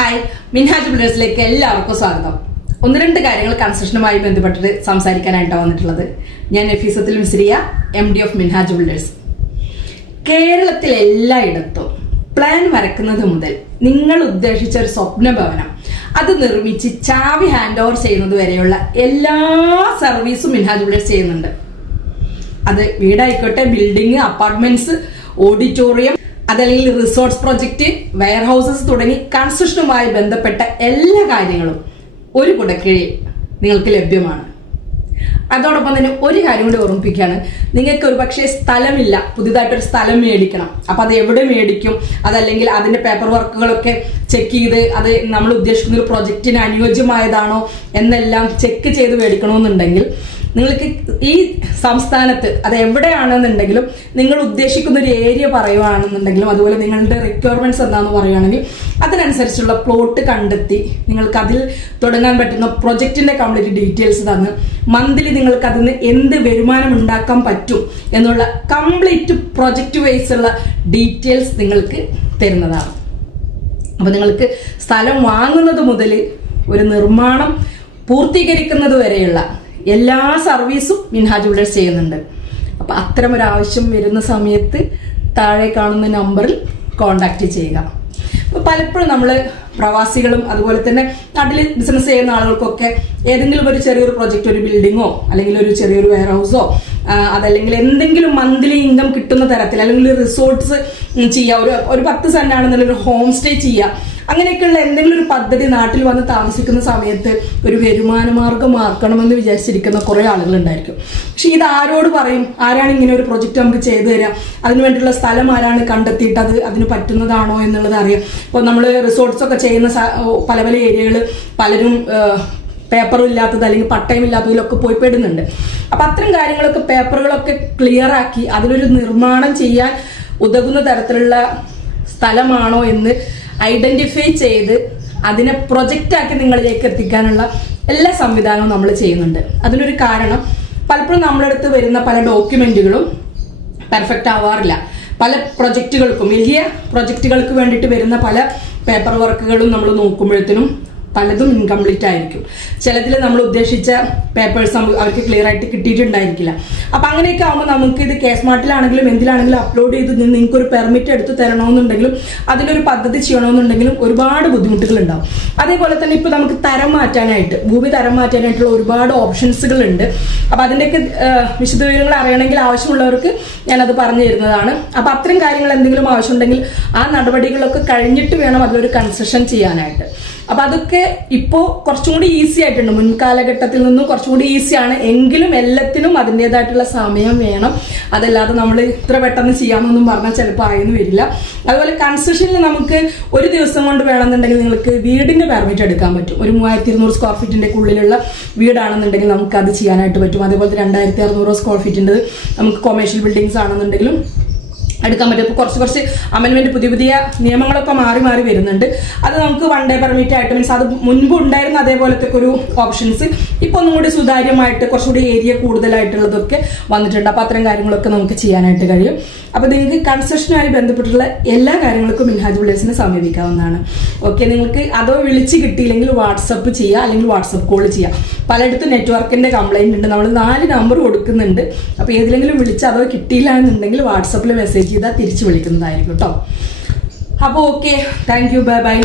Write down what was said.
Hi Minhaj ബിൽഡേഴ്സിലേക്ക് എല്ലാവർക്കും സ്വാഗതം. ഒന്ന് രണ്ട് കാര്യങ്ങൾ കൺസ്ട്രക്ഷനുമായി ബന്ധപ്പെട്ടിട്ട് സംസാരിക്കാനായിട്ടാണ് വന്നിട്ടുള്ളത്. ഞാൻ നഫീസത്തിൽ Misriya M D of Minhaj builders കേരളത്തിൽ എല്ലായിടത്തും പ്ലാൻ വരക്കുന്നത് മുതൽ നിങ്ങൾ ഉദ്ദേശിച്ച ഒരു സ്വപ്ന ഭവനം അത് നിർമ്മിച്ച് ചാവി ഹാൻഡ് ഓവർ ചെയ്യുന്നത് വരെയുള്ള എല്ലാ സർവീസും മിൻഹാജ് ബിൽഡേഴ്സ് ചെയ്യുന്നുണ്ട്. അത് വീടായിക്കോട്ടെ ബിൽഡിംഗ് അപ്പാർട്ട്മെന്റ്സ് ഓഡിറ്റോറിയം അതല്ലെങ്കിൽ റിസോർട്ട്സ് പ്രൊജക്റ്റ് വെയർ ഹൗസസ് തുടങ്ങി കൺസ്ട്രക്ഷനുമായി ബന്ധപ്പെട്ട എല്ലാ കാര്യങ്ങളും ഒരു കുടക്കീഴിൽ നിങ്ങൾക്ക് ലഭ്യമാണ്. അതോടൊപ്പം തന്നെ ഒരു കാര്യം കൂടി ഓർമ്മിപ്പിക്കുകയാണ്. നിങ്ങൾക്ക് ഒരു പക്ഷേ സ്ഥലമില്ല. പുതിയതായിട്ടൊരു സ്ഥലം മേടിക്കണം. അപ്പം അത് എവിടെ മേടിക്കും? അതല്ലെങ്കിൽ അതിന്റെ പേപ്പർ വർക്കുകളൊക്കെ ചെക്ക് ചെയ്ത് അത് നമ്മൾ ഉദ്ദേശിക്കുന്ന ഒരു പ്രൊജക്റ്റിന് അനുയോജ്യമായതാണോ എന്നെല്ലാം ചെക്ക് ചെയ്ത് മേടിക്കണമെന്നുണ്ടെങ്കിൽ നിങ്ങൾക്ക് ഈ സംസ്ഥാനത്ത് അത് എവിടെയാണെന്നുണ്ടെങ്കിലും നിങ്ങൾ ഉദ്ദേശിക്കുന്ന ഒരു ഏരിയ പറയുകയാണെന്നുണ്ടെങ്കിലും അതുപോലെ നിങ്ങളുടെ റിക്വയർമെന്റ്സ് എന്താണെന്ന് പറയുകയാണെങ്കിൽ അതിനനുസരിച്ചുള്ള പ്ലോട്ട് കണ്ടെത്തി നിങ്ങൾക്ക് അതിൽ തുടങ്ങാൻ പറ്റുന്ന പ്രൊജക്ടിന്റെ കംപ്ലീറ്റ് ഡീറ്റെയിൽസ് തന്ന് മന്ത്ലി നിങ്ങൾക്ക് അതിന് എന്ത് വരുമാനം ഉണ്ടാക്കാൻ പറ്റും എന്നുള്ള കംപ്ലീറ്റ് പ്രൊജക്റ്റ് വൈസ് ഉള്ള ഡീറ്റെയിൽസ് നിങ്ങൾക്ക് തരുന്നതാണ്. അപ്പോൾ നിങ്ങൾക്ക് സ്ഥലം വാങ്ങുന്നത് മുതൽ ഒരു നിർമ്മാണം പൂർത്തീകരിക്കുന്നത് വരെയുള്ള എല്ലാ സർവീസും മിൻഹാജ് ജുവലേഴ്സ് ചെയ്യുന്നുണ്ട്. അപ്പം അത്തരം ഒരു ആവശ്യം വരുന്ന സമയത്ത് താഴെ കാണുന്ന നമ്പറിൽ കോണ്ടാക്ട് ചെയ്യുക. അപ്പോൾ പലപ്പോഴും നമ്മൾ പ്രവാസികളും അതുപോലെ തന്നെ നാട്ടിൽ ബിസിനസ് ചെയ്യുന്ന ആളുകൾക്കൊക്കെ ഏതെങ്കിലും ഒരു ചെറിയൊരു പ്രൊജക്റ്റ് ഒരു ബിൽഡിങ്ങോ അല്ലെങ്കിൽ ഒരു ചെറിയൊരു വെയർ ഹൗസോ അതല്ലെങ്കിൽ എന്തെങ്കിലും മന്ത്ലി ഇൻകം കിട്ടുന്ന തരത്തിൽ അല്ലെങ്കിൽ റിസോർട്ട്സ് ചെയ്യുക ഒരു ഒരു പത്ത് സെന്റ് ആണെന്നുള്ളൊരു ഹോം സ്റ്റേ ചെയ്യുക അങ്ങനെയൊക്കെയുള്ള എന്തെങ്കിലും ഒരു പദ്ധതി നാട്ടിൽ വന്ന് താമസിക്കുന്ന സമയത്ത് ഒരു വരുമാന മാർഗമാക്കണമെന്ന് വിചാരിച്ചിരിക്കുന്ന കുറേ ആളുകളുണ്ടായിരിക്കും. പക്ഷെ ഇത് ആരോട് പറയും? ആരാണ് ഇങ്ങനെ ഒരു പ്രൊജക്റ്റ് നമുക്ക് ചെയ്തു തരാം? അതിന് വേണ്ടിയുള്ള സ്ഥലം ആരാണ് കണ്ടെത്തിയിട്ട് അത് അതിന് പറ്റുന്നതാണോ എന്നുള്ളത് അറിയാം. ഇപ്പോൾ നമ്മൾ റിസോർട്ട്സ് ഒക്കെ ചെയ്യുന്ന പല പല ഏരിയകൾ പലരും പേപ്പറും ഇല്ലാത്തത് അല്ലെങ്കിൽ പട്ടയം ഇല്ലാത്തതിലൊക്കെ പോയി പെടുന്നുണ്ട്. അപ്പൊ അത്തരം കാര്യങ്ങളൊക്കെ പേപ്പറുകളൊക്കെ ക്ലിയർ ആക്കി അതിലൊരു നിർമ്മാണം ചെയ്യാൻ ഉതകുന്ന തരത്തിലുള്ള സ്ഥലമാണോ എന്ന് ഐഡന്റിഫൈ ചെയ്ത് അതിനെ പ്രൊജക്റ്റ് ആക്കി നിങ്ങളിലേക്ക് എത്തിക്കാനുള്ള എല്ലാ സംവിധാനവും നമ്മൾ ചെയ്യുന്നുണ്ട്. അതിനൊരു കാരണം പലപ്പോഴും നമ്മളടുത്ത് വരുന്ന പല ഡോക്യുമെന്റുകളും പെർഫെക്റ്റ് ആവാറില്ല. പല പ്രൊജക്റ്റുകൾക്കും വലിയ പ്രൊജക്റ്റുകൾക്ക് വേണ്ടിയിട്ട് വരുന്ന പല പേപ്പർ വർക്കുകളും നമ്മൾ നോക്കുമ്പോഴത്തേനും പലതും ഇൻകംപ്ലീറ്റ് ആയിരിക്കും. ചിലതിൽ നമ്മൾ ഉദ്ദേശിച്ച പേപ്പേഴ്സ് അവർക്ക് ക്ലിയർ ആയിട്ട് കിട്ടിയിട്ടുണ്ടായിരിക്കില്ല. അപ്പൊ അങ്ങനെയൊക്കെ ആകുമ്പോൾ നമുക്ക് ഇത് കേസ് മാർട്ടിലാണെങ്കിലും എന്തിലാണെങ്കിലും അപ്ലോഡ് ചെയ്ത് നിങ്ങൾക്ക് ഒരു പെർമിറ്റ് എടുത്ത് തരണമെന്നുണ്ടെങ്കിലും അതിലൊരു പദ്ധതി ചെയ്യണമെന്നുണ്ടെങ്കിലും ഒരുപാട് ബുദ്ധിമുട്ടുകൾ ഉണ്ടാവും അതേപോലെ തന്നെ ഇപ്പൊ നമുക്ക് തരം മാറ്റാനായിട്ട് ഭൂമി തരം മാറ്റാനായിട്ടുള്ള ഒരുപാട് ഓപ്ഷൻസുകൾ ഉണ്ട് അപ്പൊ അതിന്റെയൊക്കെ വിശദവിവരങ്ങൾ അറിയണമെങ്കിൽ ആവശ്യമുള്ളവർക്ക് ഞാനത് പറഞ്ഞു തരുന്നതാണ്. അപ്പൊ അത്തരം കാര്യങ്ങൾ എന്തെങ്കിലും ആവശ്യമുണ്ടെങ്കിൽ ആ നടപടികളൊക്കെ കഴിഞ്ഞിട്ട് വേണം അതിലൊരു കൺസെഷൻ ചെയ്യാനായിട്ട്. അപ്പൊ അതൊക്കെ ഇപ്പോ കുറച്ചും കൂടി ഈസി ആയിട്ടുണ്ട്. മുൻകാലഘട്ടത്തിൽ നിന്നും കുറച്ചും കൂടി ഈസിയാണ് എങ്കിലും എല്ലാത്തിനും അതിന്റെതായിട്ടുള്ള സമയം വേണം. അതല്ലാതെ നമ്മൾ ഇത്ര പെട്ടെന്ന് ചെയ്യാമെന്നൊന്നും പറഞ്ഞാൽ ചിലപ്പോൾ ആയെന്ന് വരില്ല. അതുപോലെ കൺസ്ട്രക്ഷനിൽ നമുക്ക് ഒരു ദിവസം കൊണ്ട് വേണമെന്നുണ്ടെങ്കിൽ നിങ്ങൾക്ക് വീടിന്റെ പെർമിറ്റ് എടുക്കാൻ പറ്റും. ഒരു മൂവായിരത്തി ഇരുന്നൂറ് സ്ക്വയർ ഫീറ്റിന്റെ ഉള്ളിലുള്ള വീടാണെന്നുണ്ടെങ്കിൽ നമുക്ക് അത് ചെയ്യാനായിട്ട് പറ്റും. അതേപോലെ രണ്ടായിരത്തി അറുന്നൂറ് സ്ക്വയർ ഫീറ്റിന്റെ നമുക്ക് കൊമേഴ്ഷ്യൽ ബിൽഡിങ്സ് ആണെന്നുണ്ടെങ്കിലും എടുക്കാൻ പറ്റും. ഇപ്പോൾ കുറച്ച് കുറച്ച് അമൻമെന്റ് പുതിയ പുതിയ നിയമങ്ങളൊക്കെ മാറി മാറി വരുന്നുണ്ട്. അത് നമുക്ക് വൺ ഡേ പെർമിറ്റ് ആയിട്ട് മീൻസ് അത് മുൻപ് ഉണ്ടായിരുന്ന അതേപോലത്തെ ഒരു ഓപ്ഷൻസ് ഇപ്പോൾ ഒന്നും കൂടി സുതാര്യമായിട്ട് കുറച്ചുകൂടി ഏരിയ കൂടുതലായിട്ടുള്ളതൊക്കെ വന്നിട്ടുണ്ട്. അപ്പോൾ അത്തരം കാര്യങ്ങളൊക്കെ നമുക്ക് ചെയ്യാനായിട്ട് കഴിയും. അപ്പോൾ നിങ്ങൾക്ക് കൺസ്ട്രക്ഷനുമായി ബന്ധപ്പെട്ടുള്ള എല്ലാ കാര്യങ്ങൾക്കും മിൻഹാജ് ബിൽഡേഴ്സിനെ സമീപിക്കാവുന്നതാണ്. ഓക്കെ നിങ്ങൾക്ക് അതോ വിളിച്ച് കിട്ടിയില്ലെങ്കിൽ വാട്സപ്പ് ചെയ്യുക അല്ലെങ്കിൽ വാട്സപ്പ് കോൾ ചെയ്യുക പലയിടത്തും നെറ്റ്വർക്കിന്റെ കംപ്ലൈന്റ് ഉണ്ട്. നമ്മൾ നാല് നമ്പർ കൊടുക്കുന്നുണ്ട്. അപ്പോൾ ഏതിലെങ്കിലും വിളിച്ച് അതോ കിട്ടിയില്ല എന്നുണ്ടെങ്കിൽ വാട്സപ്പിൽ ചെയ്താൽ തിരിച്ചു വിളിക്കുന്നതായിരിക്കും കേട്ടോ അപ്പോൾ okay thank you bye bye